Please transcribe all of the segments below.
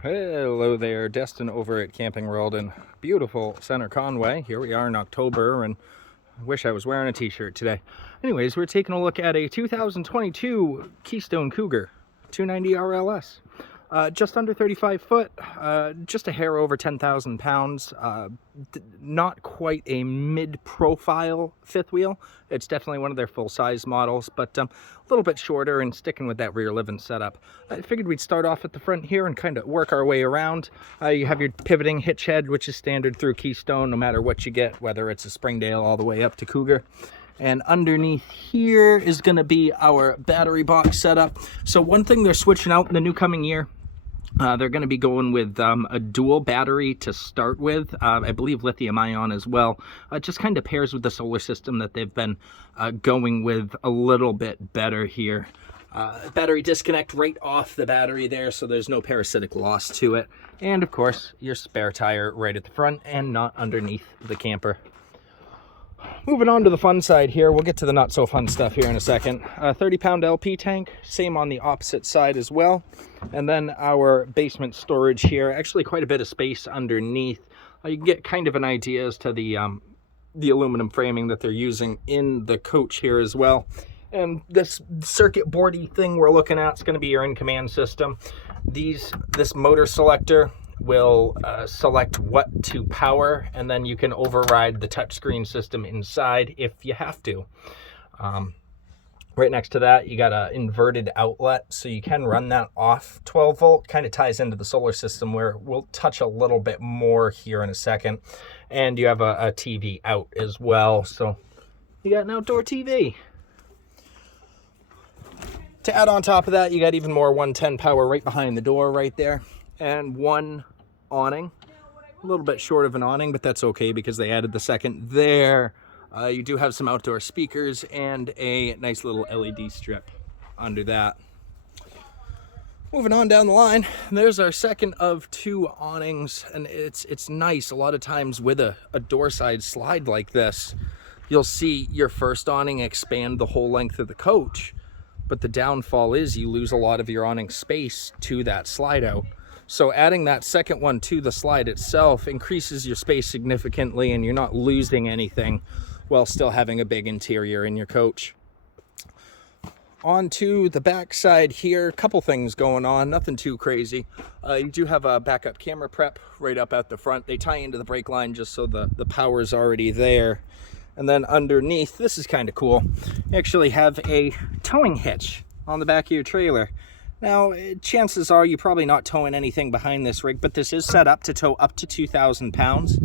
Hello there, Destin over at Camping World in beautiful Center Conway. Here we are in October, and I wish I was wearing a t-shirt today. Anyways, we're taking a look at a 2022 Keystone Cougar 290 RLS. Just under 35 foot, just a hair over 10,000 pounds. Not quite a mid-profile fifth wheel. It's definitely one of their full-size models, but a little bit shorter and sticking with that rear living setup. I figured we'd start off at the front here and kind of work our way around. You have your pivoting hitch head, which is standard through Keystone, no matter what you get, whether it's a Springdale all the way up to Cougar. And underneath here is going to be our battery box setup. So one thing they're switching out in the new coming year, they're going to be going with a dual battery to start with. I believe lithium ion as well. It just kind of pairs with the solar system that they've been going with a little bit better here. Battery disconnect right off the battery there, so there's no parasitic loss to it. And of course, your spare tire right at the front and not underneath the camper. Moving on to the fun side here, we'll get to the not so fun stuff here in a second. 30-pound LP tank, same on the opposite side as well. And then our basement storage here, actually quite a bit of space underneath. You can get kind of an idea as to the aluminum framing that they're using in the coach here as well. And this circuit boardy thing we're looking at is going to be your in-command system. This motor selector will select what to power, and then you can override the touchscreen system inside if you have to. Right next to that, you got an inverted outlet, so you can run that off 12 volt. Kind of ties into the solar system, where we'll touch a little bit more here in a second. And you have a TV out as well, so you got an outdoor TV. To add on top of that, you got even more 110 power right behind the door right there. And one awning, a little bit short of an awning, but that's okay because they added the second there. You do have some outdoor speakers and a nice little LED strip under that. Moving on down the line, there's our second of two awnings, and it's nice. A lot of times with a door side slide like this, you'll see your first awning expand the whole length of the coach, but the downfall is you lose a lot of your awning space to that slide out. So adding that second one to the slide itself increases your space significantly, and you're not losing anything while still having a big interior in your coach. On to the back side here, a couple things going on, nothing too crazy. You do have a backup camera prep right up at the front. They tie into the brake line just so the power's already there. And then underneath, this is kind of cool, you actually have a towing hitch on the back of your trailer. Now, chances are you're probably not towing anything behind this rig, but this is set up to tow up to 2,000 pounds.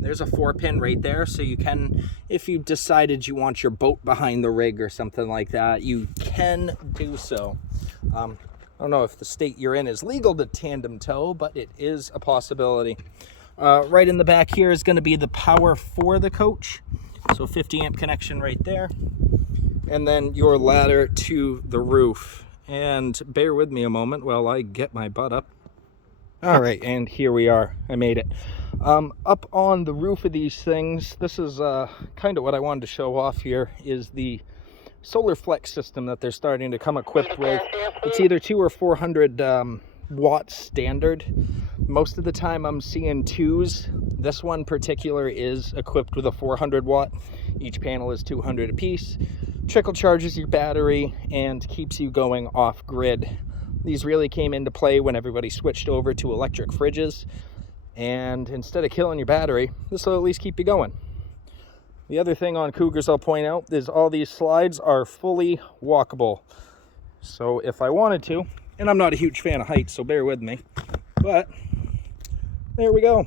There's a 4-pin right there, so you can, if you decided you want your boat behind the rig or something like that, you can do so. I don't know if the state you're in is legal to tandem tow, but it is a possibility. Right in the back here is going to be the power for the coach. So 50 amp connection right there. And then your ladder to the roof. And bear with me a moment while I get my butt up. All right, and here we are. I made it. Up on the roof of these things, this is kind of what I wanted to show off here, is the solar flex system that they're starting to come equipped with. It's either 200 or 400 watts standard. Most of the time I'm seeing 2s. This one particular is equipped with a 400 watt. Each panel is 200 apiece. Trickle charges your battery and keeps you going off grid. These really came into play when everybody switched over to electric fridges, and instead of killing your battery, this will at least keep you going. The other thing on Cougars I'll point out is all these slides are fully walkable. So if I wanted to, and I'm not a huge fan of heights, so bear with me, but there we go.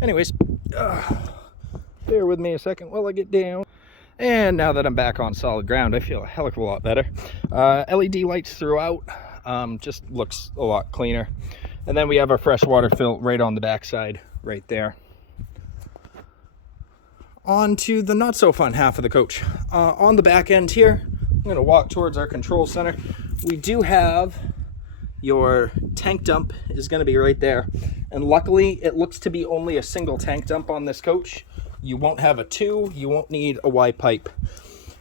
Anyways, bear with me a second while I get down. And now that I'm back on solid ground, I feel a hell of a lot better. LED lights throughout, just looks a lot cleaner. And then we have our freshwater fill right on the backside, right there. On to the not so fun half of the coach. On the back end here, I'm going to walk towards our control center. We do have your tank dump is going to be right there. And luckily, it looks to be only a single tank dump on this coach. You won't have a 2, you won't need a Y pipe.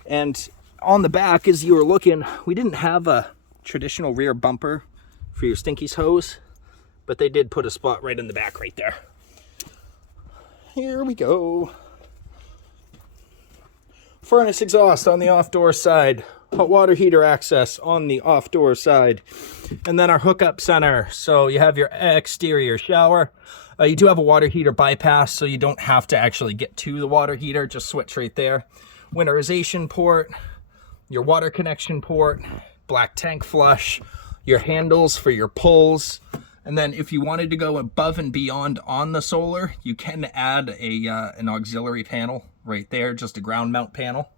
And on the back, as you were looking, we didn't have a traditional rear bumper for your Stinky's hose. but they did put a spot right in the back right there. Here we go. Furnace exhaust on the off-door side. Hot water heater access on the off-door side. And then our hookup center. So you have your exterior shower. You do have a water heater bypass, so you don't have to actually get to the water heater. Just switch right there. Winterization port, your water connection port, black tank flush, your handles for your pulls. And then if you wanted to go above and beyond on the solar, you can add an auxiliary panel right there, just a ground mount panel.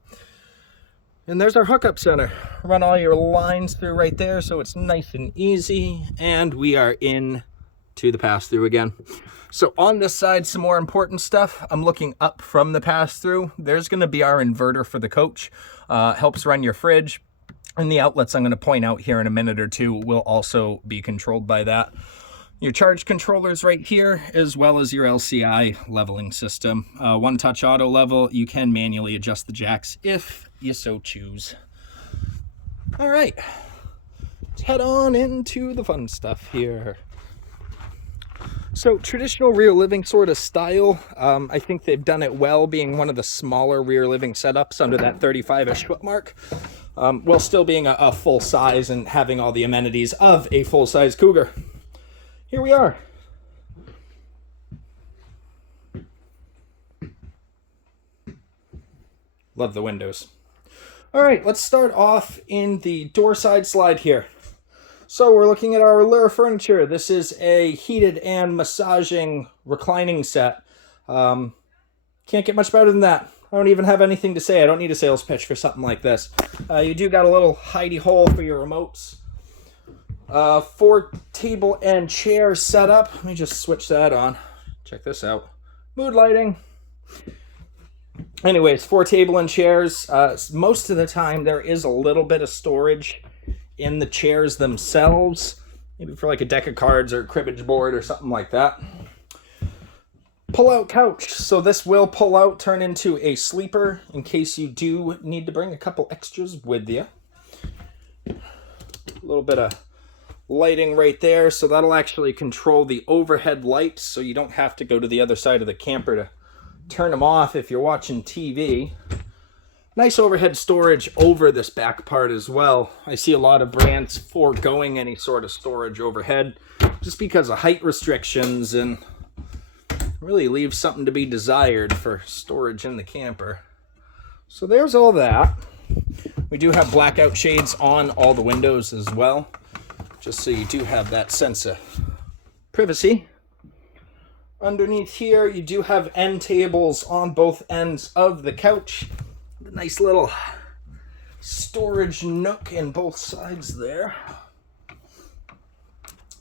And there's our hookup center. Run all your lines through right there so it's nice and easy. And we are in to the pass-through again. So on this side, some more important stuff. I'm looking up from the pass-through. There's going to be our inverter for the coach. Helps run your fridge. And the outlets I'm going to point out here in a minute or two will also be controlled by that. Your charge controllers right here, as well as your LCI leveling system. One-touch auto level. You can manually adjust the jacks if you so choose. All right, let's head on into the fun stuff here. So traditional rear living sort of style. I think they've done it well, being one of the smaller rear living setups under that 35-ish foot mark, while still being a full size and having all the amenities of a full size Cougar. Here we are. Love the windows. All right, let's start off in the door side slide here. So we're looking at our Allure furniture. This is a heated and massaging reclining set. Can't get much better than that. I don't even have anything to say. I don't need a sales pitch for something like this. You do got a little hidey hole for your remotes. 4 table and chair setup. Let me just switch that on. Check this out. Mood lighting. Anyways, 4 table and chairs. Most of the time there is a little bit of storage in the chairs themselves, maybe for like a deck of cards or a cribbage board or something like that. Pull-out couch. So this will pull out, turn into a sleeper in case you do need to bring a couple extras with you. A little bit of lighting right there, so that'll actually control the overhead lights, so you don't have to go to the other side of the camper to turn them off if you're watching TV. Nice overhead storage over this back part as well. I see a lot of brands foregoing any sort of storage overhead just because of height restrictions, and really leaves something to be desired for storage in the camper. So there's all that. We do have blackout shades on all the windows as well, just so you do have that sense of privacy. Underneath here, you do have end tables on both ends of the couch. A nice little storage nook in both sides there.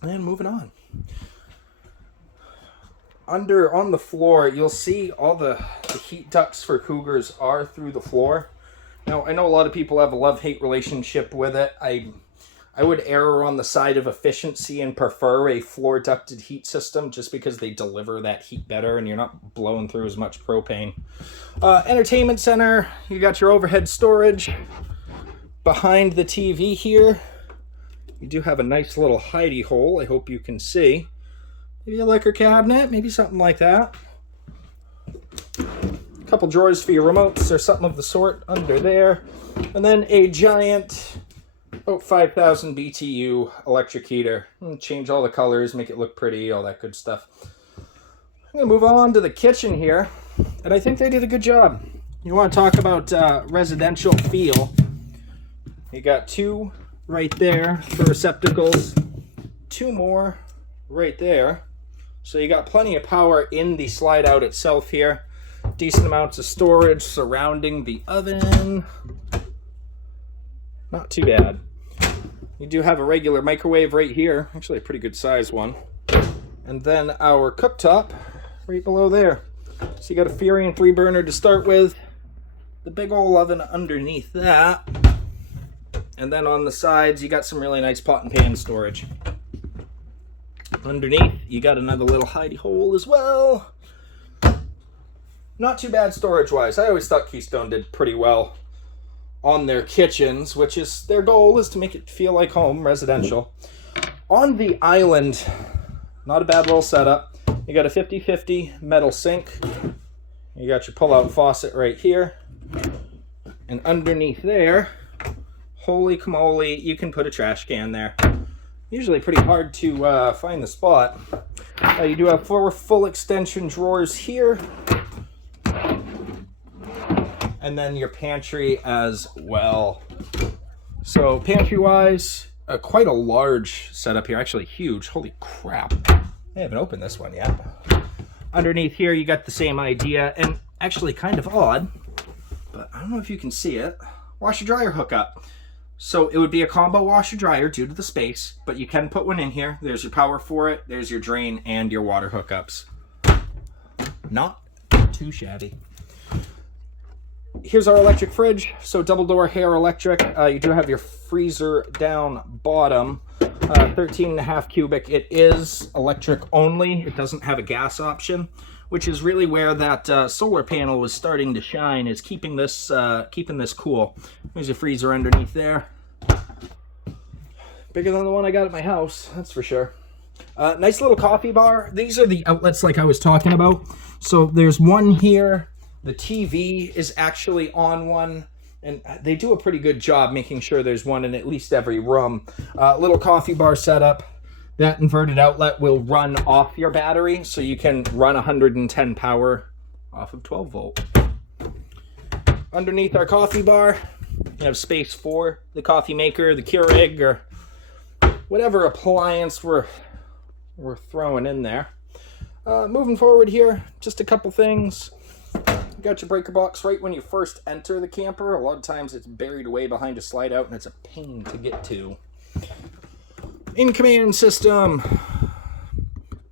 And moving on. On the floor, you'll see all the heat ducts for Cougars are through the floor. Now, I know a lot of people have a love-hate relationship with it. I would err on the side of efficiency and prefer a floor ducted heat system just because they deliver that heat better and you're not blowing through as much propane. Entertainment center, you got your overhead storage. Behind the TV here, you do have a nice little hidey hole, I hope you can see. Maybe a liquor cabinet, maybe something like that. A couple drawers for your remotes or something of the sort under there. And then a giant 5,000 BTU electric heater. Change all the colors, make it look pretty, all that good stuff. I'm going to move on to the kitchen here, and I think they did a good job. You want to talk about residential feel. You got 2 right there for receptacles, 2 more right there. So you got plenty of power in the slide out itself here. Decent amounts of storage surrounding the oven. Not too bad. You do have a regular microwave right here, actually a pretty good size one. And then our cooktop right below there. So you got a Furion 3-burner to start with, the big old oven underneath that. And then on the sides, you got some really nice pot and pan storage. Underneath, you got another little hidey hole as well. Not too bad storage-wise. I always thought Keystone did pretty well on their kitchens, which is their goal, is to make it feel like home, residential. On the island, Not a bad little setup. You got a 50/50 metal sink. You got your pull-out faucet right here. And underneath there, holy camole, you can put a trash can there. Usually pretty hard to find the spot. You do have 4 full extension drawers here. And then your pantry as well. So pantry-wise, quite a large setup here. Actually huge. Holy crap. I haven't opened this one yet. Underneath here, you got the same idea. And actually kind of odd, but I don't know if you can see it. Washer-dryer hookup. So it would be a combo washer-dryer due to the space, but you can put one in here. There's your power for it. There's your drain and your water hookups. Not too shabby. Here's our electric fridge. So double door hair electric. You do have your freezer down bottom. 13.5 cubic. It is electric only. It doesn't have a gas option, which is really where that solar panel was starting to shine, is keeping this cool. There's a freezer underneath there. Bigger than the one I got at my house, that's for sure. Nice little coffee bar. These are the outlets like I was talking about. So there's one here. The TV is actually on one, and they do a pretty good job making sure there's one in at least every room. Little coffee bar setup. That inverted outlet will run off your battery, so you can run 110 power off of 12 volt. Underneath our coffee bar, you have space for the coffee maker, the Keurig, or whatever appliance we're throwing in there. Moving forward here, just a couple things. You got your breaker box right when you first enter the camper. A lot of times it's buried away behind a slide out, and it's a pain to get to. In-command system.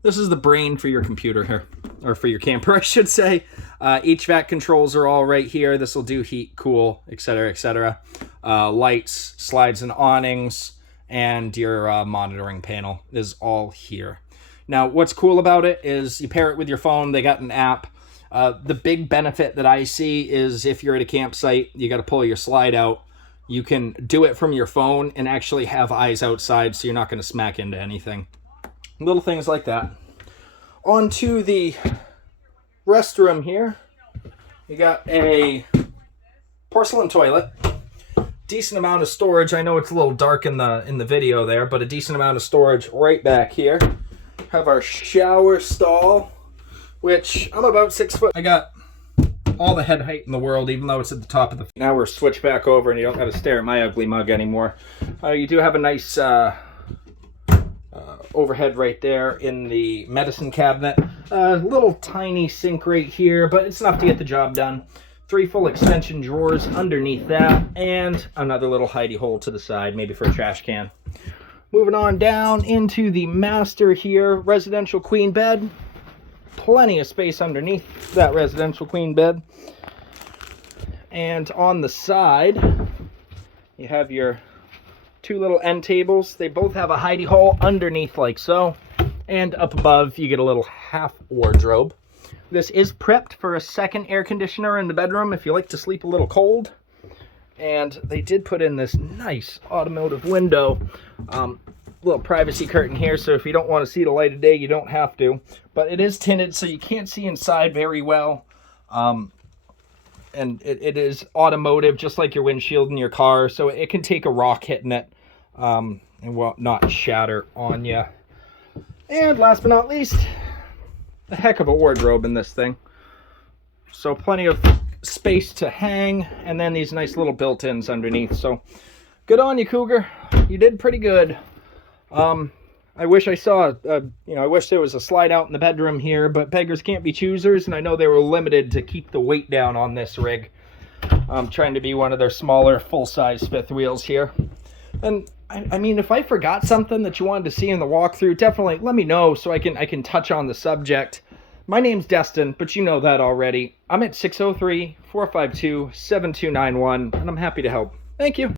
This is the brain for your computer here, or for your camper, I should say. HVAC controls are all right here. This will do heat, cool, etc., etc. Lights, slides and awnings, and your monitoring panel is all here. Now, what's cool about it is you pair it with your phone. They got an app. The big benefit that I see is if you're at a campsite, you got to pull your slide out. You can do it from your phone and actually have eyes outside, so you're not going to smack into anything. Little things like that. On to the restroom here. You got a porcelain toilet. Decent amount of storage. I know it's a little dark in the video there, but a decent amount of storage right back here. Have our shower stall, which I'm about 6 foot. I got all the head height in the world, even though it's at the top of the... Now we're switched back over, and you don't got to stare at my ugly mug anymore. You do have a nice overhead right there in the medicine cabinet. Little tiny sink right here, but it's enough to get the job done. 3 full extension drawers underneath that, and another little hidey hole to the side, maybe for a trash can. Moving on down into the master here, residential queen bed. Plenty of space underneath that residential queen bed. And on the side, you have your 2 little end tables. They both have a hidey hole underneath like so. And up above, you get a little half wardrobe. This is prepped for a second air conditioner in the bedroom if you like to sleep a little cold. And they did put in this nice automotive window. Little privacy curtain here, so if you don't want to see the light of day, you don't have to. But it is tinted, so you can't see inside very well. And it is automotive, just like your windshield in your car, so it can take a rock hitting it and will not shatter on you. And last but not least, a heck of a wardrobe in this thing. So plenty of space to hang, and then these nice little built-ins underneath. So good on you, Cougar. You did pretty good. I wish I saw, I wish there was a slide out in the bedroom here, but beggars can't be choosers, and I know they were limited to keep the weight down on this rig. I'm trying to be one of their smaller, full-size fifth wheels here. And, I mean, if I forgot something that you wanted to see in the walkthrough, definitely let me know so I can touch on the subject. My name's Destin, but you know that already. I'm at 603-452-7291, and I'm happy to help. Thank you.